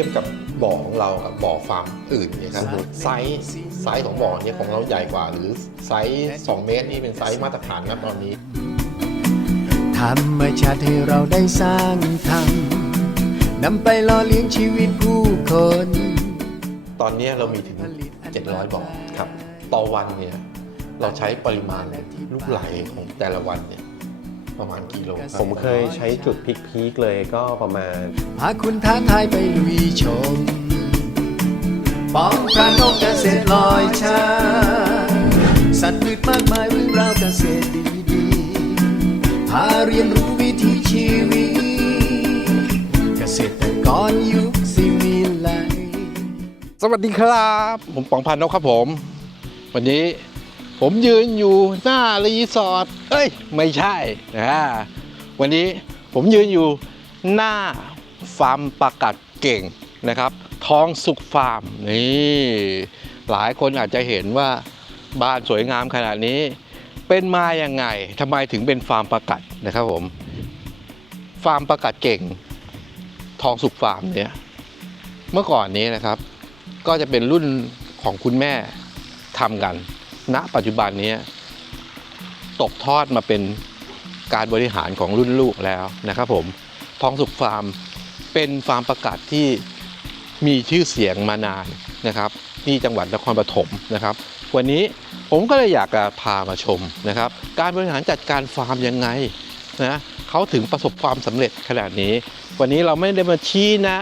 ทียบกับบ่อของเรากับบ่อฟาร์มอื่นเนี่ยครับไซส์ไซส์ของบ่อเนี่ยของเราใหญ่กว่า หรือไซส์2เมตรนี่เป็นไซส์มาตรฐานครับตอนนี้ ธรรมชาติให้เราได้สร้างทำนำไปหล่อเลี้ยงชีวิตผู้คน ตอนนี้เรามีถึง 700 บ่อครับ ต่อวันเนี่ยเราใช้ปริมาณลูกไหลของแต่ละวันเนี่ย ประมาณกิโลครับผมเคยใช้จุดพีคๆเลยก็ประมาณ พาคุณท้าทายไปลุยชมป้องพระนกเกษตรลอยชา สัตว์พืชมากมายเรื่องราวเกษตรดีๆพาเรียนรู้วิถีชีวิต เกษตรกรยุคสิมีไลสวัสดีครับ ผมปองพันนกครับผม วันนี้ ผมยืนอยู่หน้ารีสอร์ทเอ้ย ไม่ใช่นะวันนี้ผมยืนอยู่หน้าฟาร์มประกัดเก่งนะครับทองสุขฟาร์มนี่หลายคนอาจจะเห็นว่าบ้านสวยงามขนาดนี้ เป็นมาอยังไงทำไมถึงเป็นฟาร์มประกัดนะครับผม ฟาร์มประกัดเก่ง ทองสุขฟาร์มเนี่ยเมื่อก่อนนี้นะครับ ก็จะเป็นรุ่นของคุณแม่ทำกัน ณปัจจุบันนี้ตกทอดมาเป็นการบริหารของรุ่นลูกแล้วนะครับผมทองสุขฟาร์มเป็นฟาร์มประกาศที่มีชื่อเสียงมานานนะครับที่จังหวัดนครปฐมนะครับ วันนี้ผมก็เลยอยากจะพามาชมนะครับ การบริหารจัดการฟาร์มยังไงนะเขาถึงประสบความสำเร็จขนาดนี้ วันนี้เราไม่ได้มาชี้นะ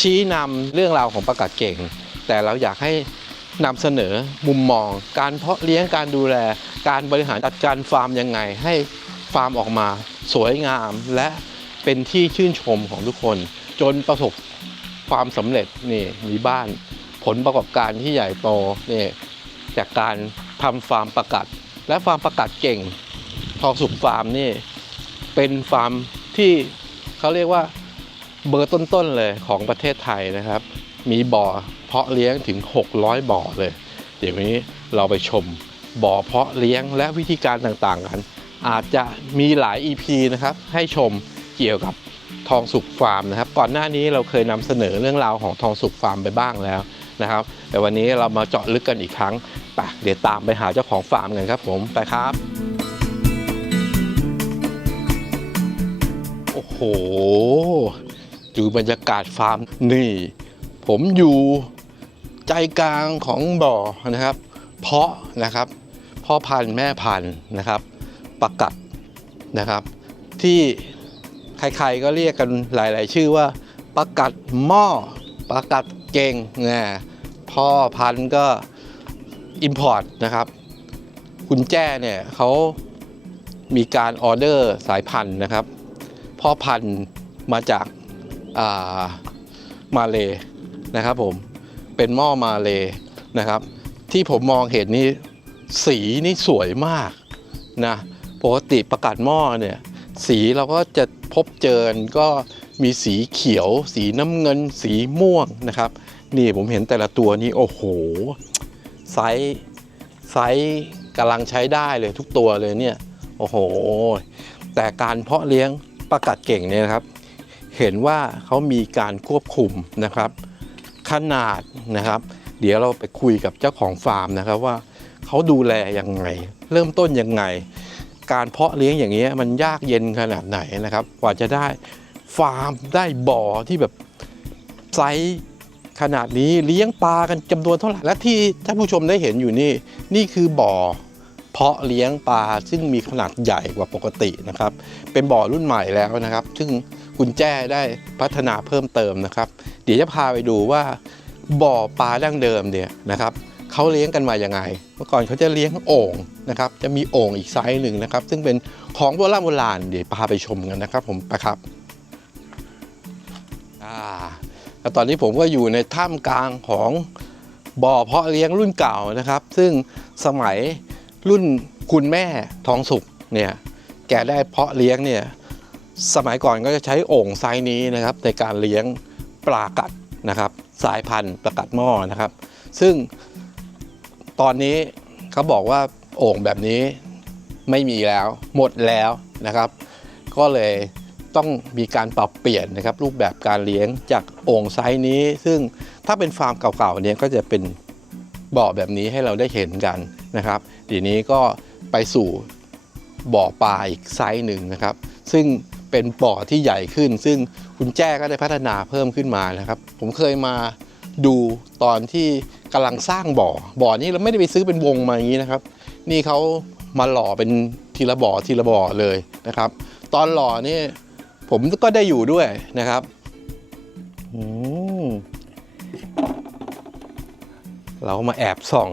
ชี้นำเรื่องราวของประกาศเก่ง แต่เราอยากให้ นำเสนอมุมมอง การเพาะเลี้ยงการดูแล การบริหารจัดการฟาร์มยังไง ให้ฟาร์มออกมา สวยงามและเป็นที่ชื่นชมของทุกคน จนประสบความสำเร็จนี่มีบ้าน ผลประกอบการที่ใหญ่โตนี่จากการทำฟาร์มประกัด และฟาร์มประกัดเก่ง ทองสุขฟาร์มนี่เป็นฟาร์มที่เขาเรียกว่าเบอร์ต้นๆเลยของประเทศไทยนะครับ มีบ่อ เพาะเลี้ยงถึง 600 บ่อเลย เดี๋ยวนี้เราไปชมบ่อเพาะเลี้ยงและวิธีการต่างๆกัน อาจจะมีหลาย EP นะครับ ให้ชมเกี่ยวกับทองสุกฟาร์มนะครับ ก่อนหน้านี้เราเคยนำเสนอเรื่องราวของทองสุกฟาร์มไปบ้างแล้วนะครับ แต่วันนี้เรามาเจาะลึกกันอีกครั้งไปเดี๋ยวตามไปหาเจ้าของฟาร์มกันครับผมไปครับ โอ้โหดูบรรยากาศฟาร์มนี่ ผมอยู่ ใจกลางของบ่อนะครับ เพาะนะครับพ่อพันธุ์แม่พันธุ์นะครับประกัดนะครับ ที่ใครๆก็เรียกกันหลาย ๆ ชื่อว่าประกัดหม้อประกัดเก่งนะพ่อพันธุ์ก็อิมพอร์ตนะครับ คุณแจ้เนี่ยเขามีการออเดอร์สายพันธุ์นะครับ พ่อพันธุ์มาจากอ่ามาเลนะครับผม เป็นหม้อมาเลนะครับ ที่ผมมองเห็นนี่สีนี่สวยมากนะปกติประกาศหม้อเนี่ยสีเราก็จะพบเจอก็มีสีเขียว สีน้ำเงิน สีม่วงนะครับ นี่ผมเห็นแต่ละตัวนี่โอ้โหไซส์ไซส์กำลังใช้ได้เลยทุกตัวเลยเนี่ยโอ้โห แต่การเพาะเลี้ยงประกัดเก่งเนี่ยนะครับ เห็นว่าเขามีการควบคุมนะครับ ขนาดนะครับ เดี๋ยวเราไปคุยกับเจ้าของฟาร์มนะครับว่าเขาดูแลยังไง เริ่มต้นยังไง การเพาะเลี้ยงอย่างเงี้ยมันยากเย็นขนาดไหนนะครับ กว่าจะได้ฟาร์มได้บ่อที่แบบไซส์ขนาดนี้เลี้ยงปลากันจำนวนเท่าไหร่และที่ท่านผู้ชมได้เห็นอยู่นี่ นี่คือบ่อเพาะเลี้ยงปลาซึ่งมีขนาดใหญ่กว่าปกตินะครับ เป็นบ่อรุ่นใหม่แล้วนะครับ ซึ่ง คุณแจ้ได้พัฒนาเพิ่มเติมนะครับ เดี๋ยวจะพาไปดูว่าบ่อปลาดั้งเดิมเนี่ยนะครับเขาเลี้ยงกันมายังไง เมื่อก่อนเขาจะเลี้ยงโอ่งนะครับ จะมีโอ่งอีกไซส์หนึ่งนะครับ ซึ่งเป็นของโบราณโบราณเดี๋ยวพาไปชมกันนะครับ ผมไปครับอ่าแล้วตอนนี้ผมก็อยู่ในถ้ำกลางของบ่อเพาะเลี้ยงรุ่นเก่านะครับ ซึ่งสมัยรุ่นคุณแม่ทองสุกเนี่ยแกได้เพาะเลี้ยงเนี่ย สมัยก่อนก็จะใช้โอ่งไซส์นี้นะครับในการเลี้ยงปลากัดนะครับ สายพันธุ์ปลากัดหม้อนะครับ ซึ่งตอนนี้เขาบอกว่าโอ่งแบบนี้ไม่มีแล้วหมดแล้วนะครับ ก็เลยต้องมีการปรับเปลี่ยนนะครับ รูปแบบการเลี้ยงจากโอ่งไซส์นี้ ซึ่งถ้าเป็นฟาร์มเก่าๆเนี่ยก็จะเป็นบ่อแบบนี้ให้เราได้เห็นกันนะครับทีนี้ก็ไปสู่บ่อปลาอีกไซส์หนึ่งนะครับ ซึ่ง เป็นบ่อที่ใหญ่ขึ้น ซึ่งคุณแจ้ก็ได้พัฒนาเพิ่มขึ้นมานะครับ ผมเคยมาดูตอนที่กำลังสร้างบ่อ บ่อนี้เราไม่ได้ไปซื้อเป็นวงมาอย่างนี้นะครับ นี่เขามาหล่อเป็นทีละบ่อทีละบ่อเลยนะครับ ตอนหล่อนี่ผมก็ได้อยู่ด้วยนะครับอืมเรามาแอบส่อง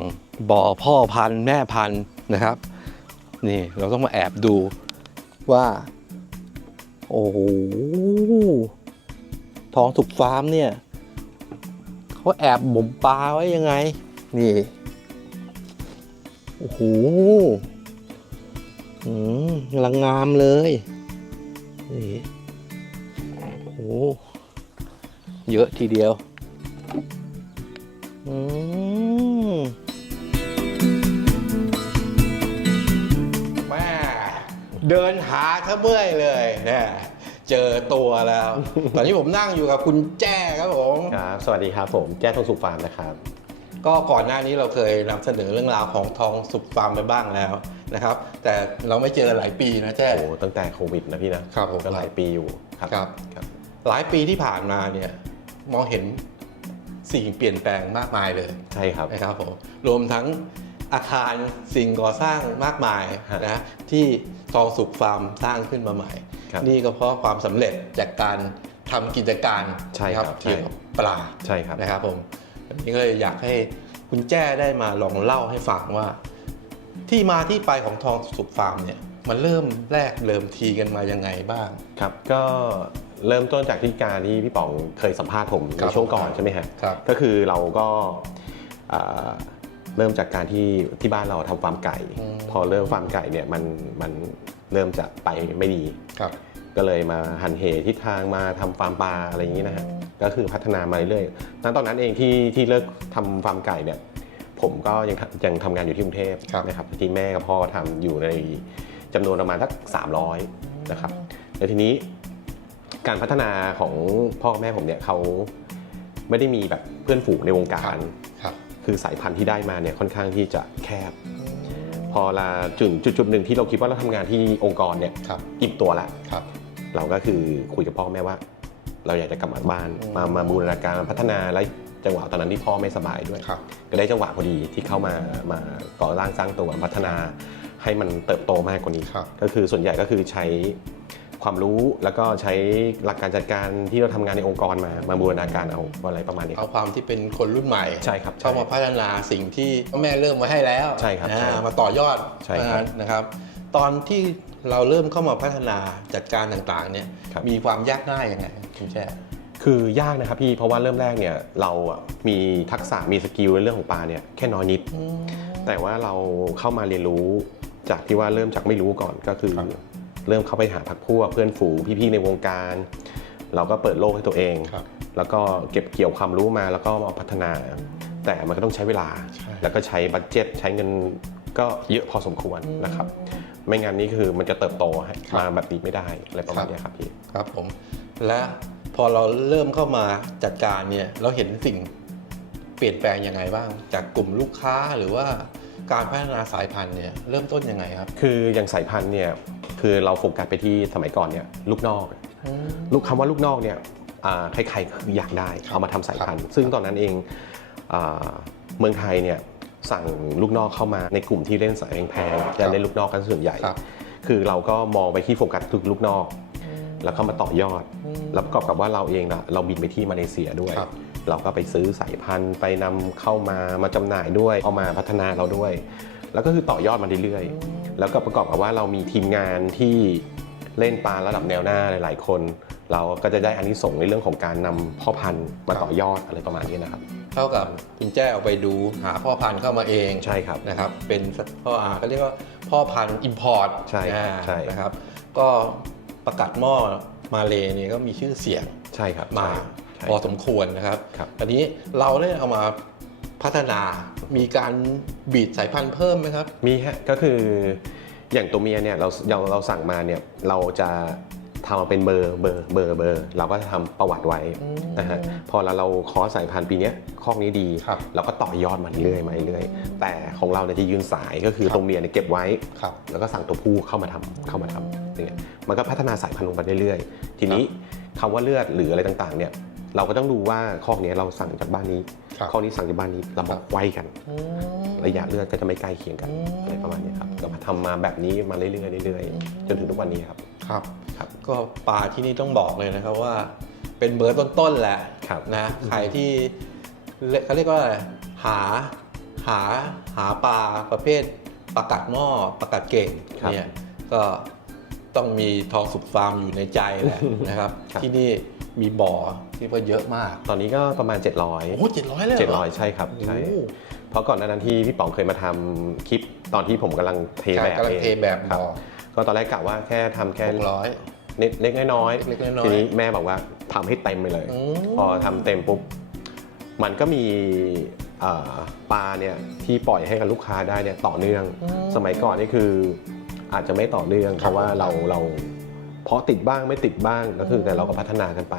บ่อพ่อพันธุ์แม่พันธุ์นะครับ นี่เราต้องมาแอบดูว่า โอ้โหทองสุกฟาร์มเนี่ยเขาแอบบ่มปลาไว้ยังไง นี่ โอ้โหอืมลังงามเลย นี่โอ้โหเยอะทีเดียว อืม เดินหาถ้าเมื่อยเลยนะเจอตัวแล้ว ตอนนี้ผมนั่งอยู่กับคุณแจ้ครับผม ครับ สวัสดีครับผมแจ้ทองสุขฟาร์มนะครับ ก็ก่อนหน้านี้เราเคยนำเสนอเรื่องราวของทองสุกฟาร์มไปบ้างแล้วนะครับ แต่เราไม่เจอหลายปีนะแจ้ โอ้ตั้งแต่โควิดนะพี่นะครับผมก็หลายปีอยู่ครับครับ ครับ หลายปีที่ผ่านมาเนี่ยมองเห็นสิ่งเปลี่ยนแปลงมากมายเลยใช่ครับนะครับผมรวมทั้ง อาคารสิ่งก่อสร้างมากมายฮะนะที่ทองสุกฟาร์มสร้างขึ้นมาใหม่ครับนี่ก็เพราะความสำเร็จจากการทำกิจการใช่ครับเกี่ยวกับปลาใช่ครับนะครับผมวันนี้ก็เลยอยากให้คุณแจ้ได้มาลองเล่าให้ฟังว่า ที่มาที่ไปของทองสุกฟาร์มเนี่ยมันเริ่มแรกเริ่มทีกันมายังไงบ้างครับ ก็เริ่มต้นจากที่การที่พี่ป๋องเคยสัมภาษณ์ผมครัในบช่วงก่อนใช่ไหมฮะครับก็คือเราก็อ่า เริ่มจากการที่ที่บ้านเราทำฟาร์มไก่อืมพอเริ่มฟาร์มไก่เนี่ยมันมันเริ่มจะไปไม่ดีครับ ก็เลยมาหันเหทิศทางมาทำฟาร์มปลาอะไรอย่างนี้นะฮะก็คือพัฒนามาเรื่อยๆนั้นตอนนั้นเองที่ที่เลิกทำฟาร์มไก่เนี่ยผมก็ยังทำยังทำงานอยู่ที่กรุงเทพครับนะครับที่แม่กับพ่อทำอยู่ในจำนวนประมาณสัก300นะครับแล้วทีนี้การพัฒนาของพ่อกับแม่ผมเนี่ยเขาไม่ได้มีแบบเพื่อนฝูงในวงการ ครับคือสายพันธุ์ที่ได้มาเนี่ยค่อนข้างที่จะแคบ พอลาจุดจุดจุดหนึ่งที่เราคิดว่าเราทำงานที่องค์กรเนี่ยครับอิ่มตัวละครับ เราก็คือคุยกับพ่อแม่ว่า เราอยากจะกลับมาบ้านอืมมามาบูรณาการพัฒนาและจังหวะตอนนั้นที่พ่อไม่สบายด้วย ครับ ก็ได้จังหวะพอดีที่เข้ามามาก่อร่างสร้างตัวพัฒนาให้มันเติบโตมากกว่านี้ ครับ ก็คือส่วนใหญ่ก็คือใช้ ความรู้แล้วก็ใช้หลักการจัดการที่เราทำงานในองค์กรมามาบูรณาการเอาอะไรประมาณนี้คเอารับ ความที่เป็นคนรุ่นใหม่ใช่ครับเข้ามาพัฒนาสิ่งที่พ่อแม่เริ่มไว้ให้แล้วใช่ครับนะใช่มาต่อยอดใช่ครับนะครับ ตอนที่เราเริ่มเข้ามาพัฒนาจัดการต่างๆเนี่ยครับ มีความยากง่ายยังไงคุณแช่ คือยากนะครับพี่เพราะว่าเริ่มแรกเนี่ยเราอะมีทักษะมีสกิลในเรื่องของปลาเนี่ยแค่น้อยนิด แต่ว่าเราเข้ามาเรียนรู้จากที่ว่าเริ่มจากไม่รู้ก่อนก็คือครับ เริ่มเข้าไปหาพักพวกเพื่อนฝูงพี่ๆในวงการ เราก็เปิดโลกให้ตัวเองครับแล้วก็เก็บเกี่ยวความรู้มาแล้วก็มาพัฒนา แต่มันก็ต้องใช้เวลาใช่แล้วก็ใช้บัตเจ็ตใช้เงินก็เยอะพอสมควรนะครับ ไม่งั้นนี่คือมันจะเติบโตให้ครับมาแบบนี้ไม่ได้อะไรประมาณเนี้ยครับพี่ครับผมและพอเราเริ่มเข้ามาจัดการเนี่ยเราเห็นสิ่งเปลี่ยนแปลงยังไงบ้าง จากกลุ่มลูกค้าหรือว่าการพัฒนาสายพันธุ์เนี่ยเริ่มต้นยังไงครับ คืออย่างสายพันธุ์เนี่ย คือเราโฟกัสไปที่สมัยก่อนเนี่ยลูกนอก ลูกคำว่าลูกนอกเนี่ยอ่าใครๆคืออยากได้เอามาทำสายพันธุ์ ซึ่งตอนนั้นเองอาเมืองไทยเนี่ยสั่งลูกนอกเข้ามาในกลุ่มที่เล่นสายแพงๆจะเล่นลูกนอกกันส่วนใหญ่ครับคือเราก็มองไปที่โฟกัสทุกลูกนอก แล้วก็มาต่อยอด แล้วประกอบกับว่าเราเองนะเราบินไปที่มาเลเซียด้วยครับเราก็ไปซื้อสายพันธุ์ไปนำเข้ามามาจำหน่ายด้วย เอามาพัฒนาเราด้วย แล้วก็คือต่อยอดมาเรื่อยๆ แล้วก็ประกอบกับว่าเรามีทีมงานที่เล่นปลาระดับแนวหน้าหลาย ๆ คน เราก็จะได้อานิสงส์ในเรื่องของการนำพ่อพันธุ์มาต่อยอดอะไรประมาณนี้นะครับ เท่ากับคุณแจ้เอาไปดูหาพ่อพันธุ์เข้ามาเองใช่ครับ นะครับ เป็นพ่ออาก็เรียกว่าพ่อพันธุ์อิมพอร์ตใช่ใช่ นะครับ ก็ประกาศหม้อมาเลเนี่ยก็มีชื่อเสียงใช่ครับมาใช่พอสมควรนะครับ ครับ อันนี้เราได้เอามา พัฒนามีการบีดสายพันธุ์เพิ่มไหมครับ มีฮะก็คืออย่างตัวเมียเนี่ยเราเราเราสั่งมาเนี่ยเราจะททำมาเป็นเบอร์เบอร์เบอร์เบอร์เราก็จะทำประวัติไว้นะฮะพอเราเราคอร์สสายพันธุ์ปีเนี้ยข้องนี้ดีครับเราก็ต่อยอดมาเรื่อยๆมาเรื่อยๆแต่ของเราเนี่ยจะยืนสายก็คือครับตรงเมียเนี่ยเก็บไว้ครับแล้วก็สั่งตัวผู้เข้ามาทำเข้ามาทำอย่างเงี้ยมันก็พัฒนาสายพันธุ์ลงไปเรื่อยๆ ทีนี้คำว่าเลือดหรืออะไรต่างๆเนี่ย เราก็ต้องดูว่าคอกเนี้ยเราสั่งจากบ้านนี้ครับคอกนี้สั่งจากบ้านนี้เราบอกไว้กันอืมระยะเลือดก็จะไม่ใกล้เคียงกันอืมอะไรประมาณเนี้ยครับก็มาทำมาแบบนี้มาเรื่อยๆเรื่อยๆจนถึงทุกวันนี้ครับครับครับก็ปลาที่นี่ต้องบอกเลยนะครับว่า เป็นเบอร์ต้นๆแหละครับนะใครที่เรียกเขาเรียกว่าอะไรหาหาหาปลาประเภทปลากัดหม้อปลากัดเก่งครับเนี่ยก็ต้องมีทองสุกฟาร์มอยู่ในใจแหละนะครับครับที่นี่ มีบ่อที่ว่าเยอะมาก ตอนนี้ก็ประมาณ 700 โอ้เจ็ดร้อยเลยเหรอ700 ใช่ครับใช่โอ้เพราะก่อนหน้านั้นที่พี่ป๋องเคยมาทำคลิปตอนที่ผมกำลังเทแบบกำลังเองเทแบบครับบ่อก็ตอนแรกกะว่าแค่ทำแค่หกร้อย เล็กเล็กน้อยเล็กๆน้อยๆทีนี้แม่บอกว่าทำให้เต็มไปเลย อืม พอทำเต็มปุ๊บ มันก็มีเอ่อปลาเนี่ยที่ปล่อยให้กับลูกค้าได้เนี่ยต่อเนื่อง สมัยก่อนนี่คืออาจจะไม่ต่อเนื่อง เพราะว่าเราเรา เพราะติดบ้างไม่ติดบ้างก็คือแต่เราก็พัฒนากันไป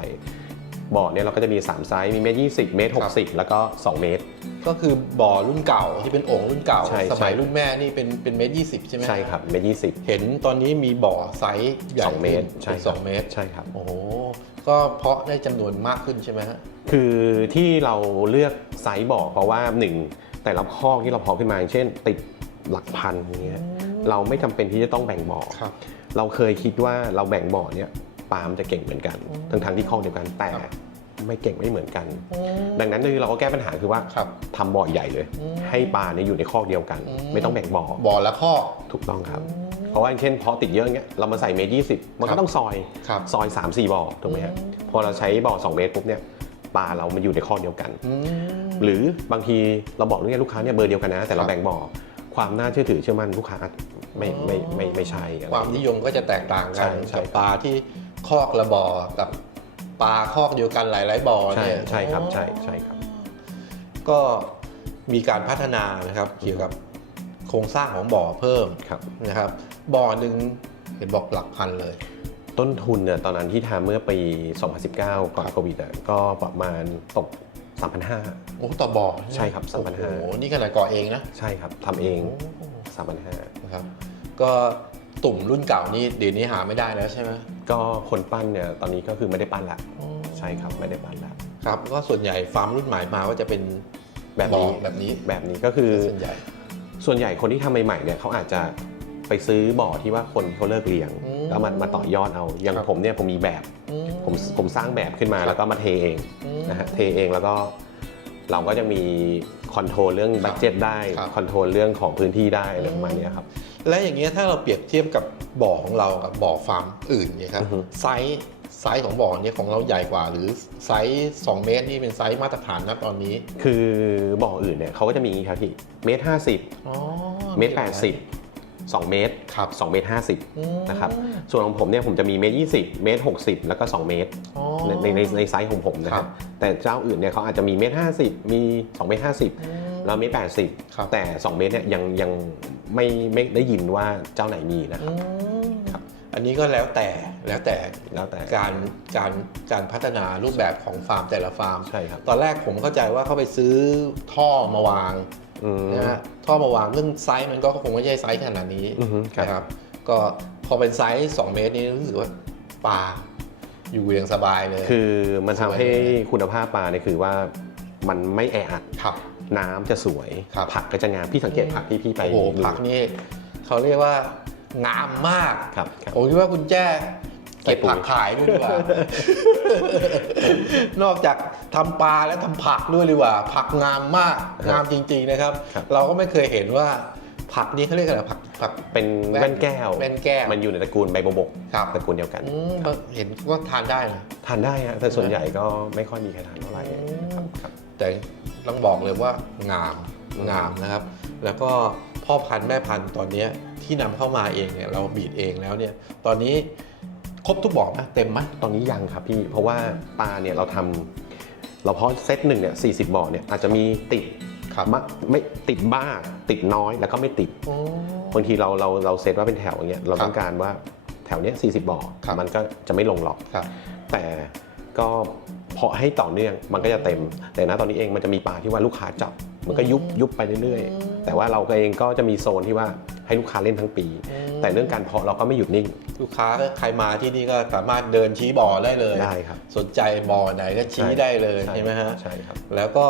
บ่อเนี่ยเราก็จะมี 3 ไซส์มีเมตรยี่สิบเมตรหกสิบแล้วก็ 2 เมตร ก็คือบ่อรุ่นเก่าที่เป็นโอ่งรุ่นเก่า ใช่สมัยใช่ รุ่นแม่นี่เป็นเป็นเมตรยี่สิบใช่ไหมใช่ครับเมตรยี่สิบเห็นตอนนี้มีบ่อไซส์ใหญ่สองเมตรขึ้นใช่เป็นครับสองเมตร ใช่ครับ โอ้โห ก็เพาะได้จำนวนมากขึ้นใช่ไหมฮะ คือที่เราเลือกไซส์บ่อเพราะว่าหนึ่งแต่ละข้อที่เราเพาะขึ้นมาอย่างเช่น ติดหลักพันอย่างเงี้ยเราไม่จำเป็นที่จะต้องแบ่งบ่อครับ เราเคยคิดว่าเราแบ่งบ่อเนี่ยปาล์มจะเก่งเหมือนกัน ทั้งทางๆที่ข้อเดียวกันแต่ครับไม่เก่งไม่เหมือนกัน ดังนั้นคือเราก็แก้ปัญหาคือว่าครับทำบ่อใหญ่เลยอืมให้ปลาเนี่ยอยู่ในคอกเดียวกันอืมไม่ต้องแบ่งบ่อบ่อละข้อถูกต้องครับ เพราะว่าอย่างเช่นเพาะติดเยอะอย่างเงี้ยเรามาใส่เมตรยี่สิบมันครัก็บต้องซอยครับซอย3 4บ่อถูกไหมฮะอืมพอเราใช้บ่อ2 เมตรปุ๊บเนี่ยปลาเรามันอยู่ในคอกเดียวกันอืมหรือบางทีเราบอกเนี่ยลูกค้าเนี่ยเบอร์เดียวกันนะ แต่เราครับแบ่งบ่อความน่าเชื่อถือเชื่อมั่นลูกค้าอาจ ไม่ไม่ไม่ไม่ใช่อะไร ความนิยมก็จะแตกต่างกัใช่นใช่ กับปลาที่คอกละบ่อกับปลาคอกเดียวกันหลาย ๆบ่อใช่เนี่ยใช่ครับอ๋อใช่ใช่ครับ ก็มีการพัฒนานะครับ เกี่ยวกับโครงสร้างของบ่อเพิ่มครับ นะครับบ่อหนึ่งเห็นบอกหลักพันเลย ต้นทุนเนี่ยตอนนั้นที่ทำเมื่อปี 2019 ก่อนโควิดอะก็ประมาณตก 3,500 โอ้ต่อบ่อใช่ครับ3,500 โอ้โหนี่ขนาดก่อเองนะ ใช่ครับทำเองโอ้ 3,500นะครับก็ตุ่มรุ่นเก่านี่เดี๋ยวนี้หาไม่ได้แล้วใช่ไหมก็คนปั้นเนี่ยตอนนี้ก็คือไม่ได้ปั้นละใช่ครับไม่ได้ปั้นละครับก็ส่วนใหญ่ฟาร์มรุ่นใหม่มาก็จะเป็นแบบนี้อแบบนี้แบบนี้ก็คือส่วนใหญ่ ส่วนใหญ่คนที่ทำใหม่ๆเนี่ยเขาอาจจะไปซื้อบ่อที่ว่าคนเขาเลิกเลี้ยงอืมแล้วมันมาต่อยอดเอาอย่างครับผมเนี่ยผมมีแบบอืมผมผมสร้างแบบขึ้นมาครับแล้วก็มาเทเองอืมนะฮะเทเองแล้วก็ เราก็จะมีคอนโทรลเรื่องบัตเจ็ตได้ครับคอนโทรลเรื่องของพื้นที่ได้อะไรประมาณเนี้ยครับและอย่างเงี้ยถ้าเราเปรียบเทียบกับบ่อของเรากับบ่อฟาร์มอื่นเนี่ยครับอือฮึไซส์ไซส์ของบ่อเนี่ยของเราใหญ่กว่า หรือไซส์2เมตรนี่เป็นไซส์มาตรฐานนะตอนนี้ คือบ่ออื่นเนี่ยเขาก็จะมีอย่างนี้ครับพี่เมตรห้าสิบอ๋อเมตรแปดสิบ สองเมตรครับสองเมตรห้าสิบอืมนะครับส่วนของผมเนี่ยผมจะมีเมตรยี่สิบเมตรหกสิบแล้วก็สองเมตรอ๋อในในในในไซส์ของผมนะคครัรับบแต่เจ้าอื่นเนี่ยเขาอาจจะมีเมตรห้าสิบมี 2 เมตรห้าสิบอืมแล้วเมตรแปดสิบครับแต่ 2 เมตรเนี่ยยังยังไม่ไม่ได้ยินว่าเจ้าไหนมีนะคอืรับมครับอันนี้ก็แล้วแต่แล้วแต่แล้วแต่การการการพัฒนารูปแบบของฟาร์มแต่ละฟาร์มใช่ครับตอนแรกผมเข้าใจว่าเขาไปซื้อท่อมาวางอืม นะฮะท่อมาวางซึ่งไซส์มันก็คงไม่ใช่ไซส์ขนาดนี้อือฮึครับนะครับ ก็พอเป็นไซส์2เมตรนี้รู้สึกว่าปลาอยู่อย่างสบายเลย คือมันทำให้สวยเลยคุณภาพปลาเนี่ยคือว่ามันไม่แออัดครับน้ำจะสวยครับผักก็จะงาม พี่สังเกตผักที่พี่ไปโอ้โหดูผักนี่เขาเรียกว่างามมากครับครับผมคิดว่าคุณแจ้เก็บใส่ปุ๋ยผักขายด้วยดีกว่า นอกจากทำปลาแล้วทำผักด้วยดีกว่า ผักงามมากงามจริง ๆนะครับครับ เราก็ไม่เคยเห็นว่าผักนี้เขาเรียกอะไรผักผักเป็นแว่นแว่นแก้วแว่นแก้ว มันอยู่ในตระกูลใบบกครับตระกูลเดียวกันอืมเห็นว่าทานได้นะทานได้ฮะแต่ส่วนใหญ่ก็ไม่ค่อยมีใครทานเท่าไหร่ครับครับแต่ต้องบอกเลยว่างามอืมงามนะครับ แล้วก็พ่อพันธุ์แม่พันธุ์ตอนเนี้ยที่นำเข้ามาเองเนี่ยเราบีดเองแล้วเนี่ยตอนนี้ ครบทุกบ่อไหมเต็มไหมตอนนี้ยังครับพี่เพราะว่าปลาเนี่ยเราทำเราเพาะเซตหนึ่งเนี่ยสีบ่อเนี่ยอาจจะมีติดครับมะไม่ติดบ้างติดน้อยแล้วก็ไม่ติด บางทีเราเราเราเซตว่าเป็นแถวอย่างเงี้ยเราครับต้องการว่าแถวเนี้ย40บ่อครับ มันก็จะไม่ลงหรอก ครับ แต่ก็เพาะให้ต่อเนื่องมันก็จะเต็ม แต่ณตอนนี้เองมันจะมีปลาที่ว่าลูกค้าจับมันก็ยุบยุบไปเรื่อยๆ แต่ว่าเราก็เองก็จะมีโซนที่ว่า ให้ลูกค้าเล่นทั้งปี แต่เรื่องการเพาะเราก็ไม่หยุดนิ่ง ลูกค้าใครมาที่นี่ก็สามารถเดินชี้บ่อได้เลยได้ครับสนใจบ่อไหนก็ชี้ได้เลยใช่ไหมฮะใช่ครับแล้วก็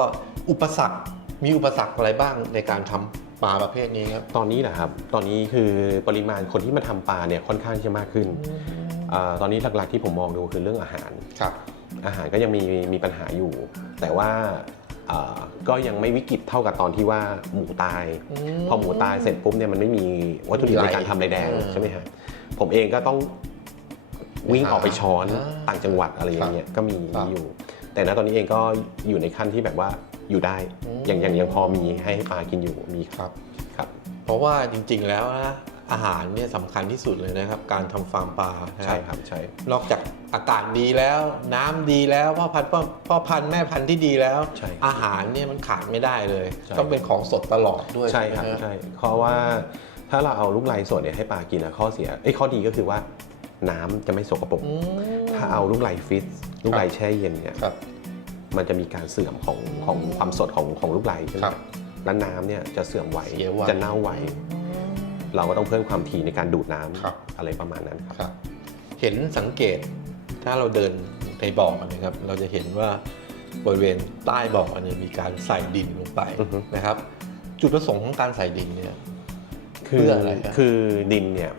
อุปสรรคมีอุปสรรคอะไรบ้างในการทำปลาประเภทนี้ครับตอนนี้นะครับ ตอนนี้คือปริมาณคนที่มาทำปลาเนี่ยค่อนข้างที่จะมากขึ้นอาตอนนี้หลักๆที่ผมมองดูคือเรื่องอาหารครับอาหารก็ยังมีมีปัญหาอยู่ แต่ว่าอ่า ก็ยังไม่วิกฤตเท่ากับตอนที่ว่าหมูตายอืมพอหมูตายเสร็จปุ๊บเนี่ยมันไม่มีวัตถุดิบในการทำไรแดงอืมใช่ไหมฮะผมเองก็ต้องวิ่งออกไปช้อนอ่าต่างจังหวัดอะไรอย่างเงี้ยก็มีครับมีอยู่ แต่ณตอนนี้เองก็อยู่ในขั้นที่แบบว่าอยู่ได้อืมยังยังยังพอมีให้ให้ปลากินอยู่มีครับครับ เพราะว่าจริง ๆแล้วนะ อาหารเนี่ยสำคัญที่สุดเลยนะครับ การทำฟาร์มปลานะใช่ครับใช่ นอกจากอากาศดีแล้ว น้ำดีแล้วพ่อพันธุ์พ่อพ่อพันธุ์แม่พันธุ์ที่ดีแล้ว ใช่อาหารเนี่ยมันขาดไม่ได้เลย ใช่ ต้องเป็นของสดตลอดด้วยใช่ครับไหมฮะ ใช่เพราะว่าถ้าเราเอาลูกไลสดเนี่ยให้ปลากินอะข้อเสียเอ้ยข้อดีก็คือว่าน้ำจะไม่สกปรกอืมถ้าเอาลูกไลฟิตลูกไลแช่เย็นเนี่ยครับ มันจะมีการเสื่อมของของความสดของของลูกไลใช่ไหมครับแล้วน้ำเนี่ยจะเสื่อมไวเสียไว จะเน่าไว เราก็ต้องเพิ่มความถี่ในการดูดน้ำครับอะไรประมาณนั้นครับ ครับ เห็นสังเกตถ้าเราเดินในบ่อนะครับ เราจะเห็นว่าบริเวณใต้บ่อเนี่ยมีการใส่ดินลงไปอือฮึ นะครับ จุดประสงค์ของการใส่ดินเนี่ยคือเพื่ออะไรครับคือดินเนี่ย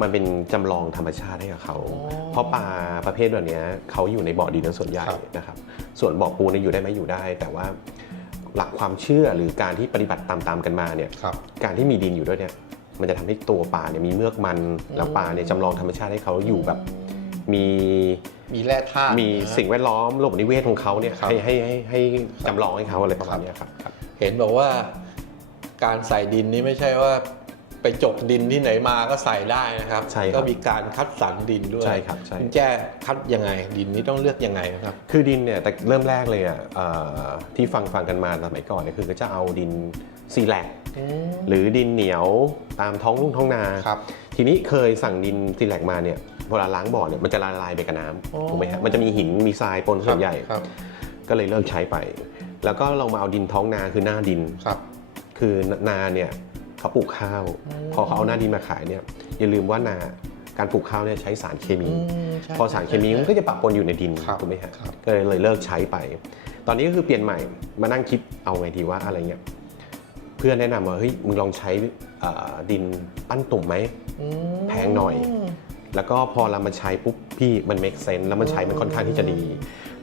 มันเป็นจำลองธรรมชาติให้กับเขา อ๋อเพราะปลาประเภทแบบเนี้ยเขาอยู่ในบ่อดินเป็นส่วนใหญ่ครับ นะครับ ส่วนบ่อปูเนี่ยอยู่ได้ไหมอยู่ได้ แต่ว่าหลักความเชื่อหรือการที่ปฏิบัติตามๆกันมาเนี่ย ครับ การที่มีดินอยู่ด้วยเนี่ย มันจะทำให้ตัวปลาเนี่ยมีเมือกมันแล้วปลาเนี่ยจำลองธรรมชาติให้เขาอยู่แบบมีมีแร่ธาตุมีนะสิ่งแวดล้อมระบบนิเวศของเขาเนี่ยครับให้ให้ให้ให้จำลองให้เขาอะไรประมาณเนี้ยครับครับ เห็นบอกว่าการใส่ดินนี้ไม่ใช่ว่าไปจกดินที่ไหนมาก็ใส่ได้นะครับใช่ครับก็มีการคัดสรรดินด้วย ใช่ครับใช่ณแจ้คัดยังไง ดินนี้ต้องเลือกยังไงครับ คือดินเนี่ยแต่เริ่มแรกเลยอะเอ่อที่ฟังฟังกันมาสมัยก่อนเนี่ยคือก็จะเอาดิน ซีแลกหรือดินเหนียวตามท้องลุ่งท้องนาครับทีนี้เคยสั่งดินซีแลกมาเนี่ยเวลาล้างบ่อเนี่ยมันจะละลายไปกับน้อ๋อำถูกไหมฮะมันจะมีหินมีทรายปนส่วนใหญ่ครับก็เลยเลิกใช้ไป แล้วก็เรามาเอาดินท้องนาคือหน้าดินครับ คือนาเนี่ยเขาปลูกข้าว พอเขาเอาหน้าดินมาขายเนี่ยอย่าลืมว่านาการปลูกข้าวเนี่ยใช้สารเคมีใช่พอสารเคมีมันก็จะปะปนอยู่ในดินครับถูกไหมฮะครับก็เลยเลิกใช้ไป ตอนนี้ก็คือเปลี่ยนใหม่มานั่งคิดเอาไงดีว่าอะไรเงี้ย เพื่อนแนะนำว่าเฮ้ยมึงลองใช้เอ่อดินปั้นตุ่มไหมอืมแพงหน่อย แล้วก็พอเรามาใช้ปุ๊บพี่มัน make sense แล้วมันใช้มันค่อนข้างที่จะดี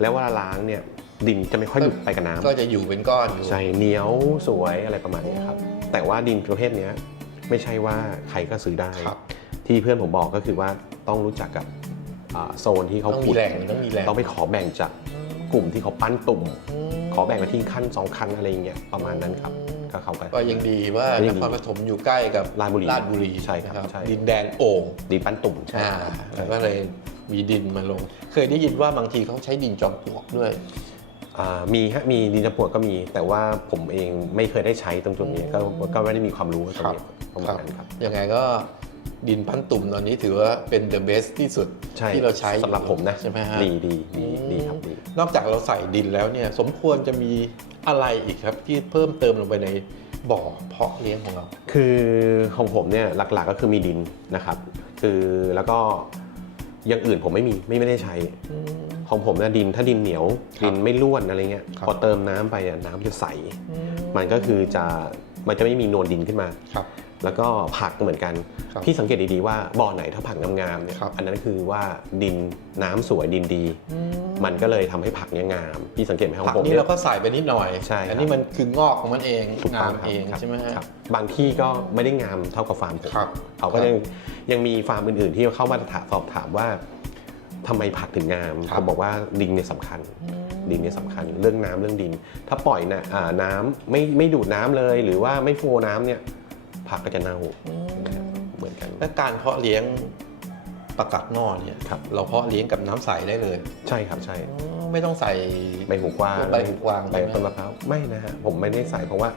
แล้วเวลาล้างเนี่ยดินจะไม่ค่อยหลุดไปกับน้ำก็จะอยู่เป็นก้อนอยู่ใช่เหนียวสวยอะไรประมาณนี้ครับแต่ว่าดินประเภทเนี้ยไม่ใช่ว่าใครก็ซื้อได้ครับที่เพื่อนผมบอกก็คือว่าต้องรู้จักกับอ่าโซนที่เขาต้องขุมีดแหล่งต้องมีแหล่งต้องไปขอแบ่งจากกลุ่มที่เขาปั้นตุ่ม ขอแบ่งมาที่ขั้นสองขั้นอะไรอย่างเงี้ยประมาณนั้นครับ ก็เขาไป ก็ยังดีว่าก็นยังดีครปฐมอยู่ใกล้กับราชบุรีราชบุรีใช่ครับนะใช่ ดินแดนโอ่งดินปั้นตุ่มใช่อ่าครับแล้วก็เลยมีดินมาลง เคยได้ยินว่าบางทีเขาใช้ดินจอมปลวกด้วย อ่ามีฮะมีดินจำปวดก็มี แต่ว่าผมเองไม่เคยได้ใช้ตรงจุดนี้ก็ก็ไม่ได้มีความรู้ตรงนี้ประมาณนั้นครับ ยังไงก็ ดินพันตุ่มตอนนี้ถือว่าเป็น the best ที่สุดใช่ที่เราใช้สำหรับผมนะใช่ไหมฮะดีดีดีดีครับดีนอกจากเราใส่ดินแล้วเนี่ยสมควรจะมีอะไรอีกครับที่เพิ่มเติมลงไปในบ่อเพาะเลี้ยงของเรา คือของผมเนี่ยหลักๆก็คือมีดินนะครับ คือแล้วก็อย่างอื่นผมไม่มีไม่ไม่ได้ใช้ ของผมเนี่ยดินถ้าดินเหนียวครับดินไม่ร่วนอะไรเงี้ยครับพอเติมน้ำไปอะน้ำจะใส มันก็คือจะมันจะไม่มีนวลดินขึ้นมาครับ แล้วก็ผักก็เหมือนกันครับพี่สังเกตดีๆว่าบ่อไหนถ้าผักงามๆเนี่ยครับ อันนั้นคือว่าดินน้ำสวยดินดี มันก็เลยทำให้ผักเนี่ยงาม พี่สังเกตไหมขอผักงผมนี่เนี่ย เราก็ใส่ไปนิดหน่อย ใช่ครับ อันี้มันคืองอกของมันเองถูกงาต้อมครับเองครับใช่ไหมฮะ ครับบางที่ก็ไม่ได้งามเท่ากับฟาร์มผมครับเขาก็ครับยังยังมีฟาร์มอื่นๆ ที่เข้ามาถามสอบถามว่าทำไมผักถึงงามครับเขาบอกว่าดินเนี่ยสำคัญ ดินเนี่ยสำคัญ เรื่องน้ำเรื่องดิน ถ้าปล่อยนะอ่าน้ำไม่ไม่ดูดน้ำเลย หรือว่าไม่โฟลว์น้ำเนี่ย ผักก็จะเน่าเหมือนกันและการเพาะเลี้ยงปลากัดนอเนี่ยครับเราเพาะเลี้ยงกับน้ำใสได้เลย ใช่ครับใช่ไม่ต้องใส่ใบหูกวางใบหูกวางใบใช่ไหมต้นมะพร้าวไม่นะฮะผมไม่ได้ใส่เพราะว่า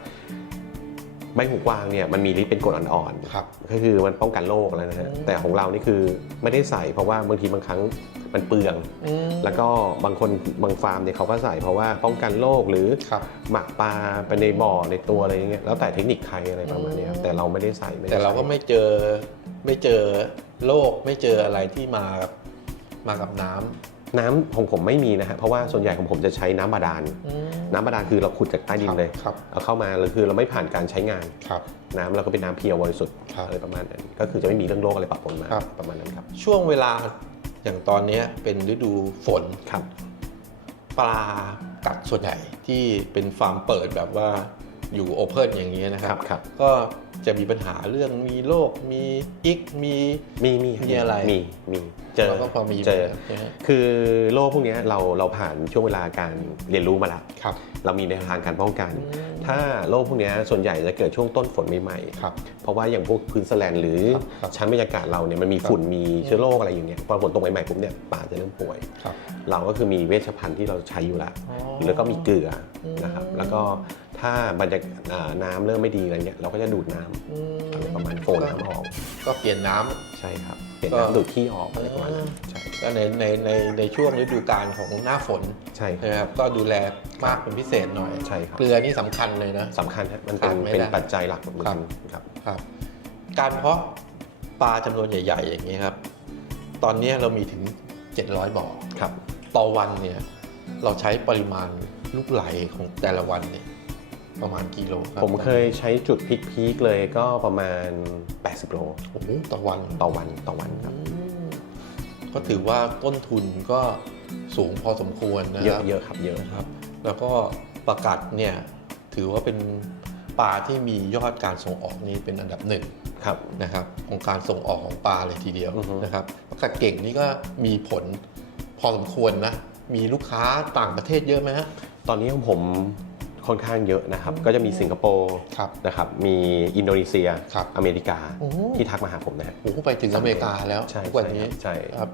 ใบหูกวางเนี่ยมันมีฤทธิ์เป็นกรดอ่อนครับ ๆก็คือมันป้องกันโรคแล้วนะฮะอืม แต่ของเรานี่คือไม่ได้ใส่เพราะว่าบางทีบางครั้งมันเปลือง อืมแล้วก็บางคนบางฟาร์มเนี่ยเขาก็ใส่เพราะว่าป้องกันโรคหรือครับ หมักปลาไปในบ่อในตัวอะไรอย่างเงี้ยแล้วแต่เทคนิคใครอะไรประมาณเนี้ยครับแต่เราไม่ได้ใส่ไม่ได้แต่เราก็ใส่ไม่เจอไม่เจอโรคไม่เจออะไรที่มากับมากับน้ำ น้ำของผมไม่มีนะฮะเพราะว่าส่วนใหญ่ของผมจะใช้น้ำบาดาล น้ำบาดาลคือเราขุดจากใต้ดินเลยครับเอาเข้ามาเลยคือเราไม่ผ่านการใช้งานครับน้ำเราก็เป็นน้ำเพียวบริสุทธิ์ครับอะไรประมาณนั้นก็คือจะไม่มีเรื่องโรคอะไรปะปนมาครับประมาณนั้นครับ ช่วงเวลาอย่างตอนเนี้ยเป็นฤดูฝนครับ ปลากัดส่วนใหญ่ที่เป็นฟาร์มเปิดแบบว่าอยู่โอเพนอย่างนี้ยนะคครัรับบครับก็ จะมีปัญหาเรื่องมีโรคมีอิกมีมีมีมีอะไรมีมีเจอเราก็พอมีเจอใช่ไหมคือโรคพวกเนี้ยเราเราผ่านช่วงเวลาการเรียนรู้มาแล้วครับเรามีแนวทางการป้องกันอืมถ้าโรคพวกเนี้ยส่วนใหญ่จะเกิดช่วงต้นฝนใหม่ๆครับเพราะว่าอย่างพวกพื้นแสแลนหรือครับครับชั้นบรรยากาศเราเนี่ยมันมีฝุ่นมีเชื้อโรคอะไรอย่างเงี้ยพอฝนตกใหม่ๆปุ๊บเนี่ยป่าจะเริ่มป่วยครับเราก็คือมีเวชภัณฑ์ที่เราใช้อยู่แล้วอ๋อแล้วก็มีเกลืออมนะครับแล้วก็ ถ้าบรรยากาศอ่าน้ำเริ่มไม่ดีอะไรเงี้ยเราก็จะดูดน้ำอืมอะไรประมาณโฟนน้ำออกก็เปลี่ยนน้ำ ใช่ครับเปลี่ยนก็ น้ำดูดขี้ออกอะไรประมาณนั้นใช่ก็ในในในในช่วงฤดูกาลของหน้าฝนใช่ครับนะครับก็ดูแลมากเป็นพิเศษหน่อย ใช่ครับเกลือนี่สำคัญเลยนะ สำคัญครับมันเป็นขาดไม่เป็นได้ปัจจัยหลักเหมือนกันครับ ครับ การเพาะปลาจำนวนใหญ่ ๆ อย่างนี้ครับ ตอนนี้เรามีถึง 700บ่อครับ ต่อวันเนี่ยเราใช้ปริมาณลูกไหลของแต่ละวันเนี่ย ประมาณกิโลครับผมเคยใช้จุดพีคๆเลยก็ประมาณ 80 โลโอ้โหต่อวันต่อวันต่อวันครับอืมก็ถือว่าต้นทุนก็สูงพอสมควรนะเยคอะรับเยอะครับเยอะนะครับ แล้วก็ปลากัดเนี่ยถือว่าเป็นปลาที่มียอดการส่งออกนี้เป็นอันดับหนึ่งครับนะครับของการส่งออกของปลาเลยทีเดียวอือฮึนะครับปลากัดเก่งนี่ก็มีผลพอสมควรนะมีลูกค้าต่างประเทศเยอะไหมฮะตอนนี้ของผม ค่อนข้างเยอะนะครับ ก็จะมีสิงคโปร์ครับนะครับ มีอินโดนีเซีย ครับอเมริกาโอ้โหที่ทักมาหาผมนะฮะ โอ้โหไปถึงอเมริกาแล้วใช่ทุกวันนี้ใช่ครับใช่ ครับ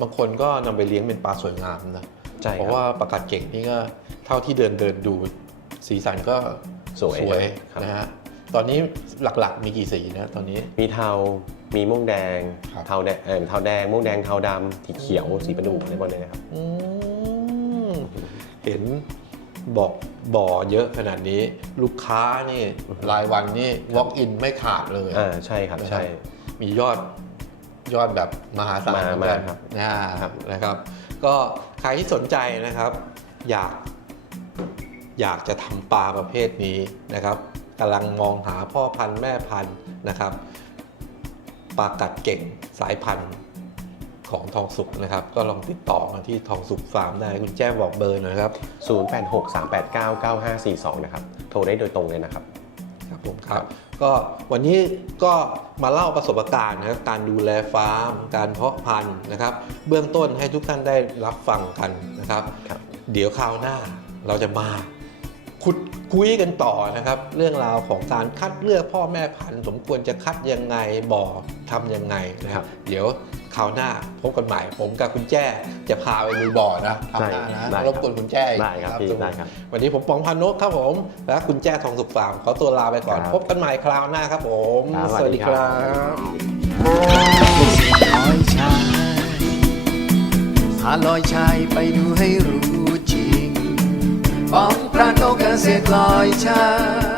บางคนก็นำไปเลี้ยงเป็นปลาสวยงามนะใช่เพคราะรับว่าปลากัดเก่งนี่ก็เท่าที่เดินเดินดูสีสันก็สวยสวยครับนะฮะตอนนี้หลักๆมีกี่สีนะตอนนี้ มีเทา มีม่วงแดง ครับ เทาแดงเอ่อเทาแดง ม่วงแดง เทาดำสีเขียว สีประดูอะไรพวกนี้นะครับ อืมเห็น บอกบ่อเยอะขนาดนี้ ลูกค้านี่รายวันนี่ walk in ไม่ขาดเลยอ่าใช่ครับนะครับใช่ มียอดยอดแบบมหาศาลมาเหมือนกันมาครับนะครับนะครับ ก็ใครที่สนใจนะครับ อยาก อยากจะทำปลาประเภทนี้นะครับกำลังมองหาพ่อพันธุ์แม่พันธุ์นะครับปลากัดเก่งสายพันธุ์ ของทองสุกนะครับ ก็ลองติดต่อมาที่ทองสุกฟาร์มได้คุณแจ้บอกเบอร์หน่อยครับ 0863899542 นะครับ โทรได้โดยตรงเลยนะครับ ครับผมครับ ก็วันนี้ก็มาเล่าประสบการณ์นะครับการดูแลฟาร์ม การเพาะพันธุ์นะครับ เบื้องต้นให้ทุกท่านได้รับฟังกันนะครับ ครับ เดี๋ยวคราวหน้าเราจะมา ขุดคุยกันต่อนะครับ เรื่องราวของการคัดเลือกพ่อแม่พันธุ์ สมควรจะคัดยังไงบ่อทำยังไงนะครับ เดี๋ยวคราวหน้าพบกันใหม่ ผมกับคุณแจ้จะพาไปดูบ่อนะคราวหน้านะได้รบกวนคุณแจ้อีกได้ครับพี่ได้ครับ วันนี้ผมปองพันนกครับผม และคุณแจ้ทองสุขฟาร์มขอตัวลาไปก่อนครับพบกันใหม่คราวหน้าครับผมครับสสวัวัสสดีดีคครัรับบลอยชายพาลอยชายไปดูให้รู้ จริงป้องพระนกเกษตรลอยชา